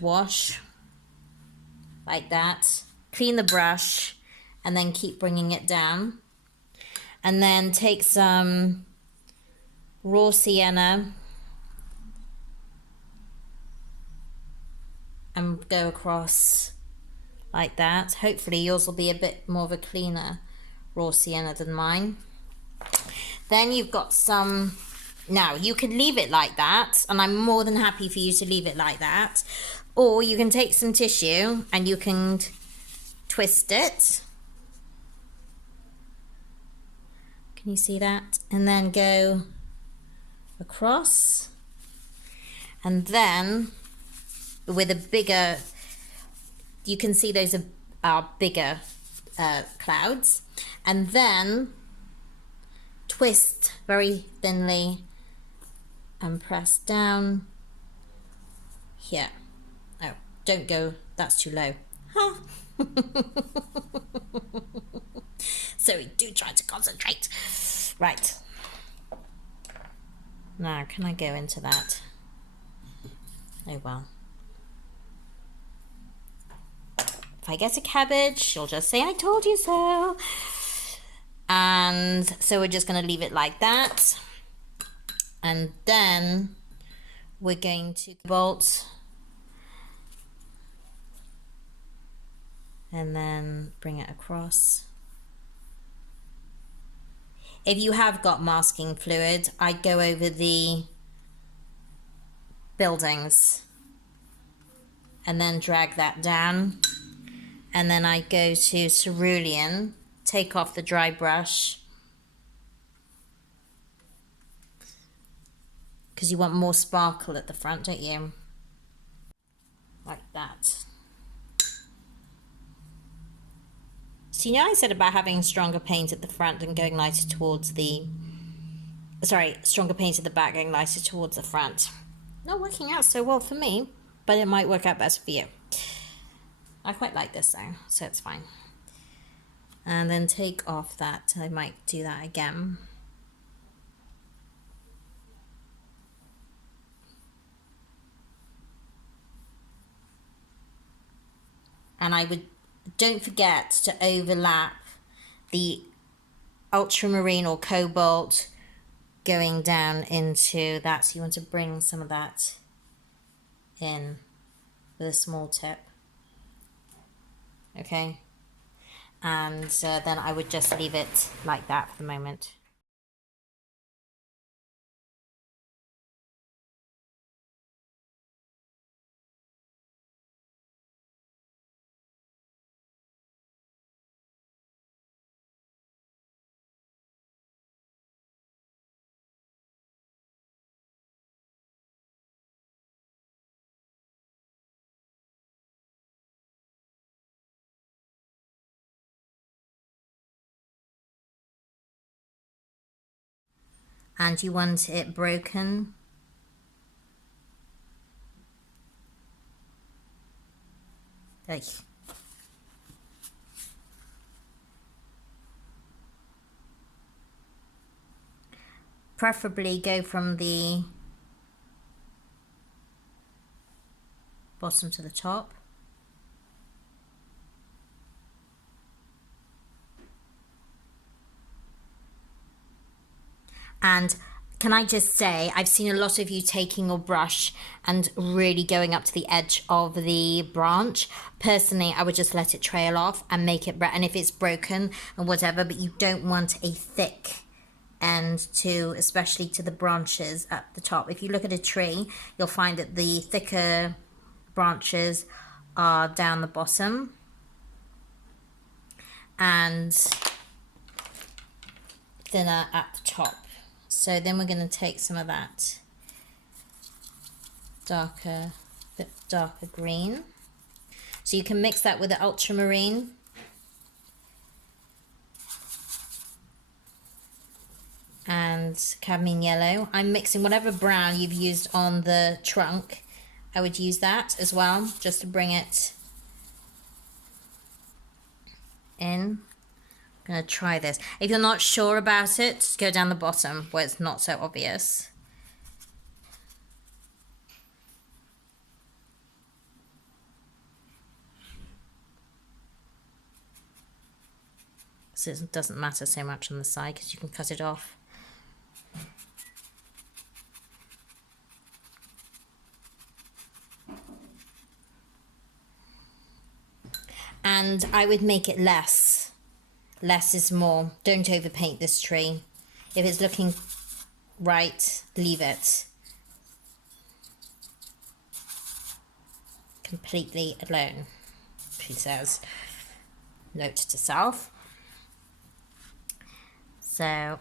Wash like that, clean the brush, and then keep bringing it down. And then take some raw sienna and go across like that. Hopefully yours will be a bit more of a cleaner raw sienna than mine. Then you've got some, now you can leave it like that, and I'm more than happy for you to leave it like that, or you can take some tissue and you can twist it. Can you see that? And then go across, and then with a bigger, you can see those are bigger clouds, and then twist very thinly and press down here. Oh, don't go, that's too low. Huh. So do try to concentrate. Right. Now, can I go into that? Oh well. If I get a cabbage, she'll just say, I told you so. And so we're just going to leave it like that. And then we're going to bolt. And then bring it across. If you have got masking fluid, I'd go over the buildings and then drag that down. And then I go to cerulean, take off the dry brush, because you want more sparkle at the front, don't you? Like that. So you know I said about having stronger paint at the front and going lighter towards the, sorry, stronger paint at the back going lighter towards the front. Not working out so well for me, but it might work out better for you. I quite like this though, so it's fine. And then take off that, I might do that again. And I would, don't forget to overlap the ultramarine or cobalt going down into that. So you want to bring some of that in with a small tip. Okay. And then I would just leave it like that for the moment. And you want it broken. Like, preferably go from the bottom to the top. And can I just say, I've seen a lot of you taking your brush and really going up to the edge of the branch. Personally, I would just let it trail off and make it, and if it's broken and whatever, but you don't want a thick end to, especially to the branches at the top. If you look at a tree, you'll find that the thicker branches are down the bottom and thinner at the top. So then we're going to take some of that bit darker green. So you can mix that with the ultramarine. And cadmium yellow. I'm mixing whatever brown you've used on the trunk. I would use that as well, just to bring it in. I'm going to try this. If you're not sure about it, just go down the bottom where it's not so obvious. so it doesn't matter so much on the side because you can cut it off. And I would make it less. Less is more. Don't overpaint this tree. If it's looking right, leave it completely alone, she says. Note to self. So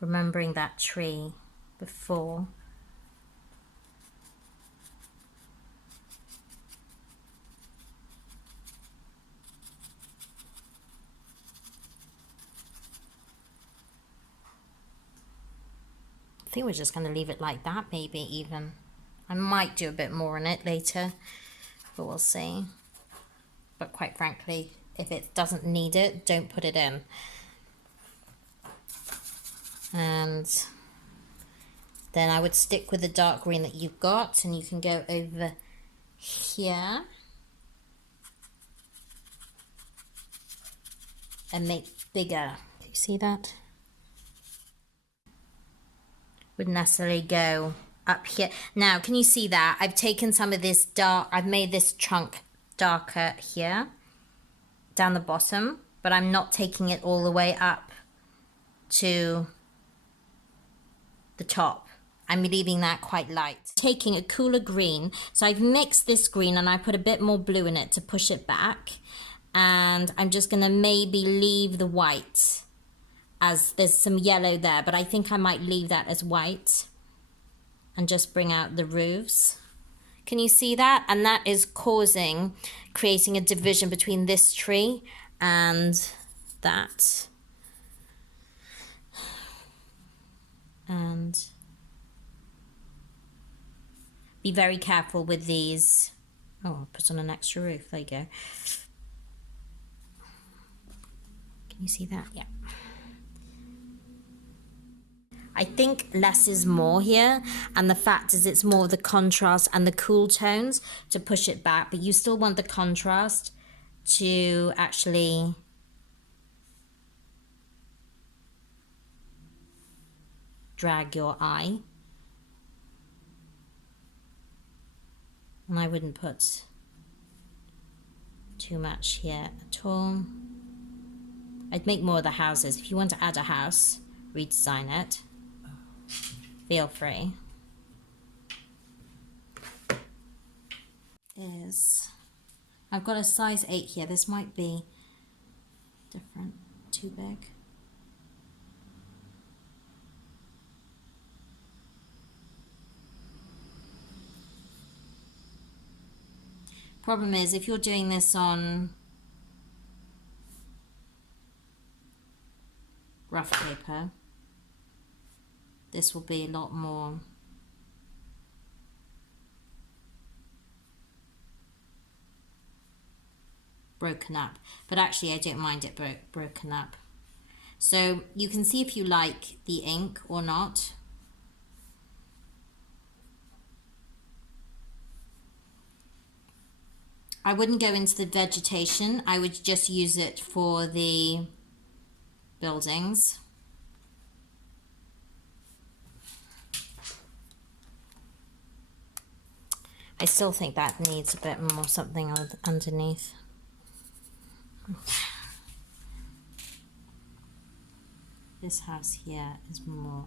remembering that tree before. I think we're just going to leave it like that, maybe even. I might do a bit more on it later, but we'll see. But quite frankly, if it doesn't need it, don't put it in. And then I would stick with the dark green that you've got, and you can go over here and make bigger. Can you see that? Wouldn't necessarily go up here. Now, can you see that? I've taken some of this dark, I've made this chunk darker here, down the bottom, but I'm not taking it all the way up to the top. I'm leaving that quite light. Taking a cooler green, so I've mixed this green and I put a bit more blue in it to push it back. And I'm just gonna maybe leave the white, as there's some yellow there, but I think I might leave that as white and just bring out the roofs. Can you see that? And that is creating a division between this tree and that. And be very careful with these. Oh, I'll put on an extra roof. There you go. Can you see that? Yeah. I think less is more here, and the fact is it's more the contrast and the cool tones to push it back, but you still want the contrast to actually drag your eye. And I wouldn't put too much here at all. I'd make more of the houses. If you want to add a house, redesign it, feel free. I've got a size 8 here. This might be different, too big. Problem is, if you're doing this on rough paper, this will be a lot more broken up, but actually I don't mind it broken up. So you can see if you like the ink or not. I wouldn't go into the vegetation, I would just use it for the buildings. I still think that needs a bit more something underneath. This house here is more.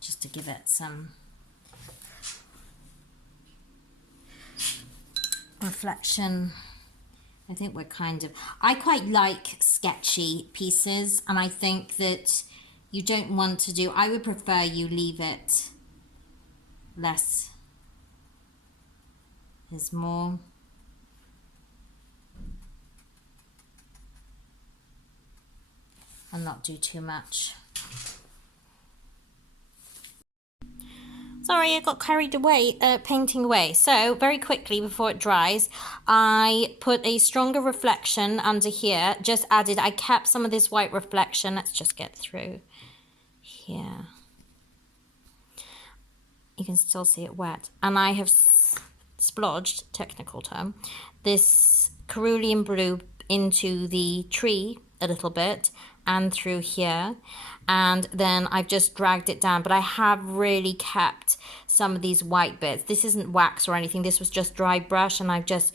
Just to give it some reflection. I think we're I quite like sketchy pieces, and I think that you don't want to do, I would prefer you leave it less is more. And not do too much. Sorry, I got carried away painting away. So very quickly before it dries, I put a stronger reflection under here. Just added, I kept some of this white reflection. Let's just get through here. You can still see it wet. And I have splodged, technical term, this cerulean blue into the tree a little bit and through here, and then I've just dragged it down, but I have really kept some of these white bits. This isn't wax or anything, this was just dry brush and I've just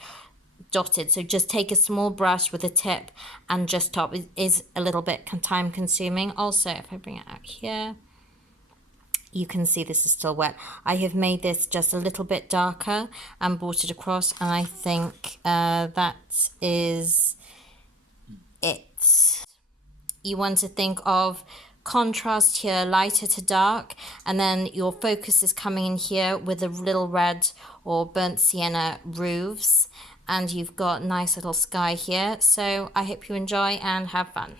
dotted. So just take a small brush with a tip and just top. It is a little bit time consuming. Also, if I bring it out here, you can see this is still wet. I have made this just a little bit darker and brought it across, and I think that is it. You want to think of contrast here, lighter to dark, and then your focus is coming in here with a little red or burnt sienna roofs, and you've got nice little sky here. So I hope you enjoy and have fun.